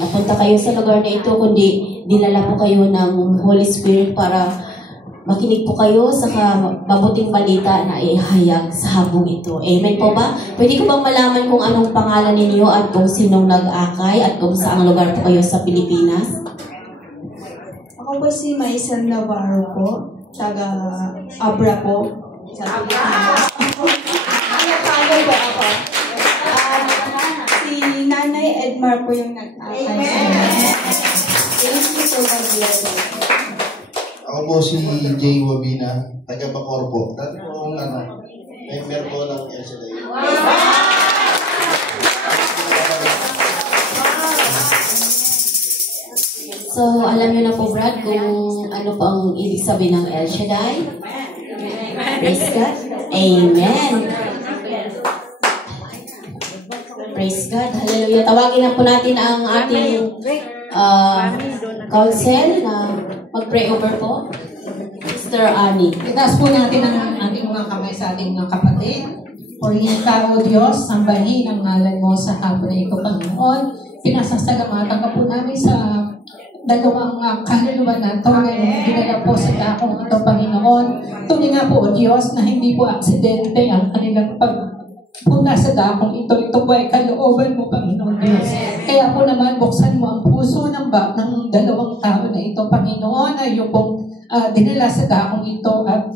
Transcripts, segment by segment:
Napunta kayo sa lugar na ito, kundi dinala po kayo ng Holy Spirit para makinig po kayo sa mabuting balita na ihayag sa habong ito. Amen po ba? Pwede ko bang malaman kung anong pangalan ninyo at kung sinong nag-akay at kung saang lugar po kayo sa Pilipinas? Ako po si Maisan Navarro po, taga Abra po, sa Pilipinas. Ano po ako? Si Nanay Edmar po yung nag-akay. Thank you so much. Ako po si Jay Wabina, taga Bacor po. Dati po akong member po ng LCD. So, alam niyo na po, Brad, kung ano po ang ibig sabihin ng El Shaddai? Praise God. Amen. Praise God. Hallelujah. Tawagin na po natin ang ating council na mag-pray over po. Mr. Annie. Itaas po natin ang ating mga kamay sa ating mga kapatid. Purihin ka, O Diyos, sambahin ang ngalan mo sa hapon na ito, Panginoon. Pinasasalamatan ka po namin sa dalawang kaluluwa na ito na dinala po sa dakong ito, Panginoon. Tunay nga po, O Diyos, na hindi po aksidente ang kanilang pagpunta sa dakong ito. Ito po ay kalooban mo, Panginoon Diyos. Kaya po naman, buksan mo ang puso ng dalawang tao na ito, Panginoon, na yung pong dinala sa dakong ito at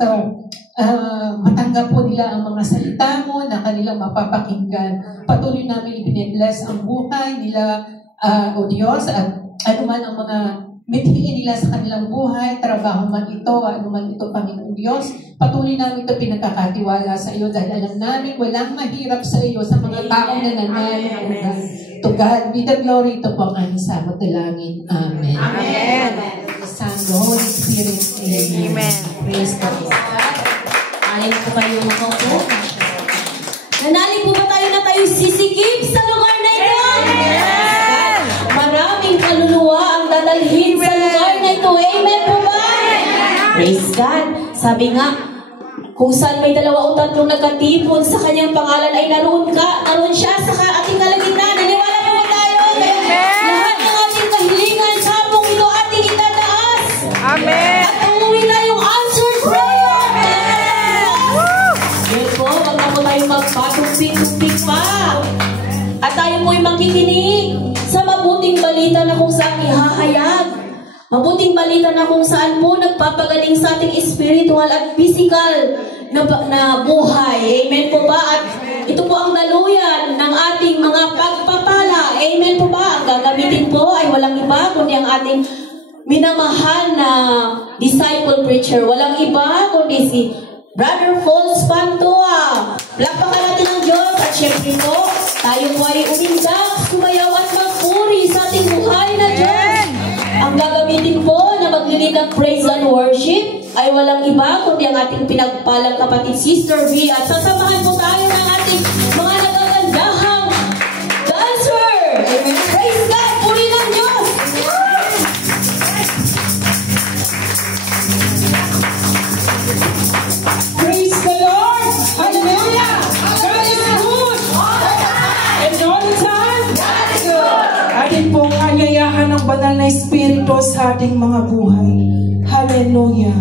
matanggap po nila ang mga salita mo na kanilang mapapakinggan. Patuloy namin ibinibless ang buhay nila, O Diyos, at anuman ang mga mithiin nila sa kanilang buhay, trabaho man ito, anuman ito, Panginoon Diyos, patuloy namin ito pinagkakatiwala sa iyo dahil alam namin walang mahirap sa iyo sa mga taong na nananalunan. To God be the glory. Ito po ang aming samot dalangin. Amen. Amen. Son, the Holy Spirit. Amen. Praise God. Alin po kayo makaupo. Nanalig po ba tayo na tayo sisikip sa lugar na ito? Amen. Maraming kaluluwa ang dadalhin sa lugar na ito. Amen po ba? Praise God. Sabi nga, kung saan may 2 o 3 nagkatipon sa kanyang pangalan ay naroon siya sa ating kalagitnaan. Naniwala po ba tayo? Amen. Lahat ng ating kahilingan sa habong ito ating itataas. Amen. At umuwi tayong answered prayer. Amen. Po, wag na po tayong magpatumpik-tumpik pa. At tayo po'y makikinig sa mabuting balita na kung saan ihahayag. Mabuting balita na kung saan po nagpapagaling sa ating spiritual at physical na buhay. Amen po ba? At ito po ang daluyan ng ating mga pagpapala. Amen po ba? Ang gagamitin po ay walang iba kundi ang ating minamahal na disciple preacher. Walang iba kundi si Brother Falls Pantua. Lapakan natin ang Diyos at syempre po, tayo po ay umindak, sumayaw at magpuri sa ating buhay na Diyos. Ang gagamitin po na maglilid ng praise and worship ay walang iba kundi ang ating pinagpalang kapatid Sister V. At sasamahan po tayo ng ating mga nagagandahang dancer. Amen. Praise God! Puri ng Diyos! Praise the Lord! Hallelujah! God is good! And all the time, God is good! Atin pong anyayahan ng banal na Espiritu sa ating mga buhay. Hallelujah!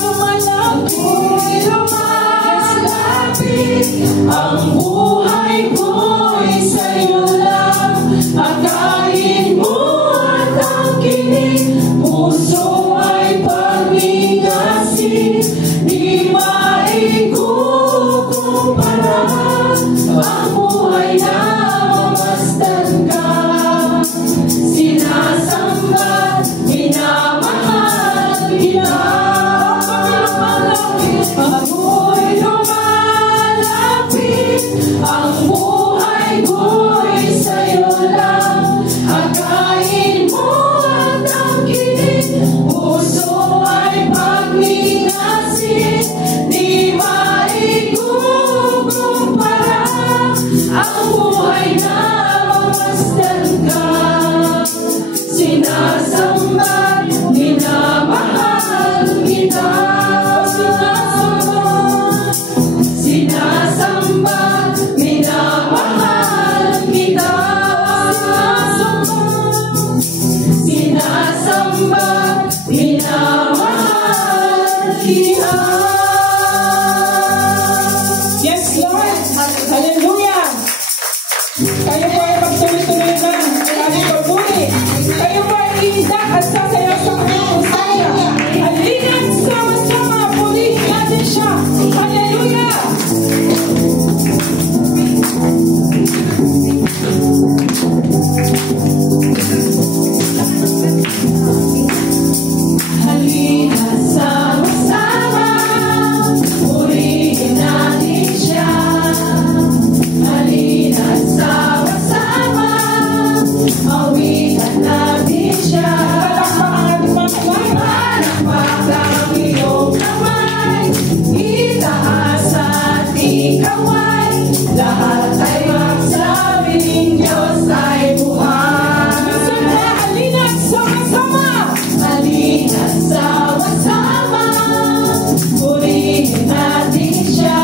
lumalapit, ang buhay ko'y sa'yo lang. Akayin mo at aking puso ay pag-ingasin, di maikukumpara ang buhay na mamasdan ka. Sinasamba, minamahal kita. Ako'y lumalapit, ang buhay ko'y sa'yo lang. Akayin mo at aking puso ay pag-ingasin, di maikukumpara ang buhay na mamasdan ka. Sinasamba, minamahal kita. Sinasamba, minamahal kita. Sinasamba, minamahal kita. Yes, Lord. Hallelujah. Kayo po ay magtuloy-tuloy na aming pagmuli. Kayo po ay iiyak at sasayaw sa kanyang usaya. Halina't sama-sama, pulihin natin siya. Hallelujah. Halina't sama-sama, purihin natin siya. Halina't sama-sama, awitan natin siya. Palakpak ang iyong kamay, itaas at ikaway, lahat ay magsabing Diyos ay buhay. Halina't sama-sama. Halina't sama-sama, purihin natin siya.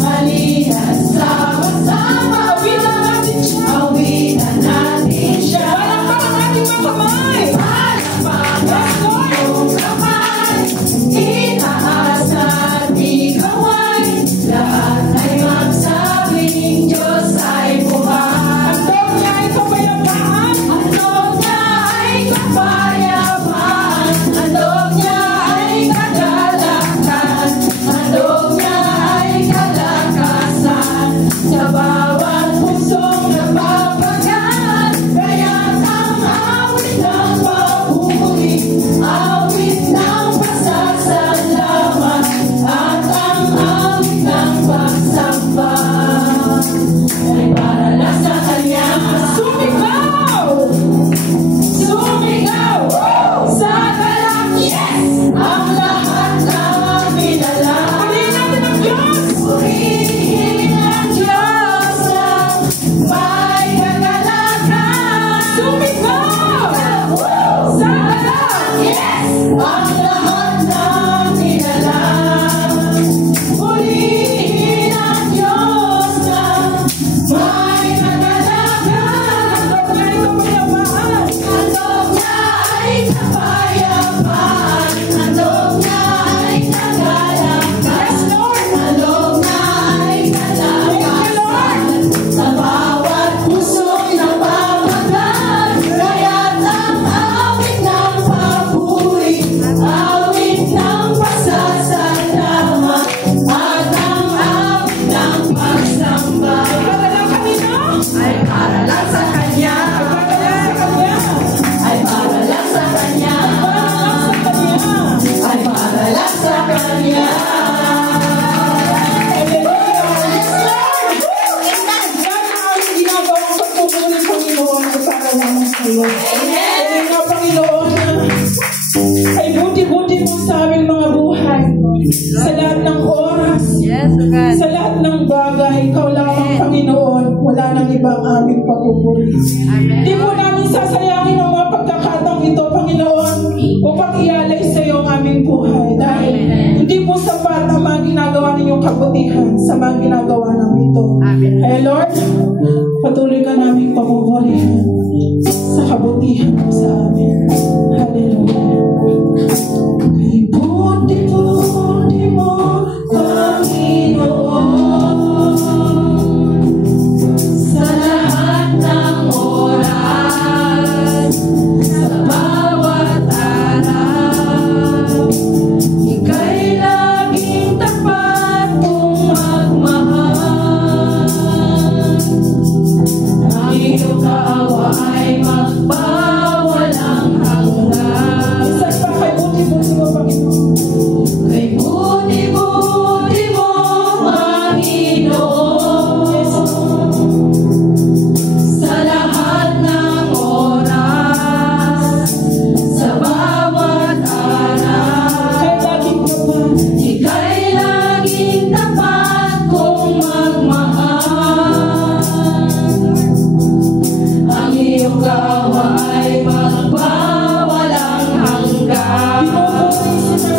Halina't sama-sama, awitan natin siya. Awitan natin siya. Palakpak ang ating mga kamay. Palakpak ang iyong kamay, itaas at ikaway, lahat ay magsabing Diyos ay buhay. Handog niya ay kapayapaan. Handog niya ay kapayapaan, handog niya ay kagalakan, handog niya ay kalakasan, sa bawat pusong napapagaan. Kaya't ang awit ng papuri, awit ng pasasalamat, at ang awit ng pagsamba ay para lang sa Kanya. Sumigaw! Sumigaw! Sa galak, yes! Ang lahat ng pinala. Purihin natin ang Diyos! Purihin ang Diyos na may kagalakan. Sumigaw! Sa galak, yes! Ang lahat ng pinala. Purihin ang Diyos na may kagalakan. Handog niya ay kapayapaan. Handog niya ay kapayapaan, handog niya ay kagalakan, handog niya ay kalakasan, sa bawat pusong napapagaan. Kaya't ang awit ng papuri, awit ng pasasalamat, at ang awit ng pagsamba ay para lang sa Kanya. Ay para lang sa Kanya. Ay para lang sa Kanya. Yes, Lord! Yan ang ginagawang pagpupuri, Panginoon, ay para lamang sa iyo. Hindi nga, Panginoon, ay buti-buti mo sa aming mga buhay. Sa lahat ng oras, sa lahat ng bagay, ikaw lamang, Panginoon, wala nang ibang aming pagpupuri. Hindi po namin sasayangin ang mga pagkakataong ito, Panginoon, upang ialay sa iyo ang aming buhay. Dahil hindi po sapat ang mga ginagawa ninyong kabutihan sa mga ginagawa namin ito. Kaya Lord, patuloy ka namin pamumurihan sa kabutihan mo sa amin. Hallelujah. Kay magpawalang hanggan. Pinupuri si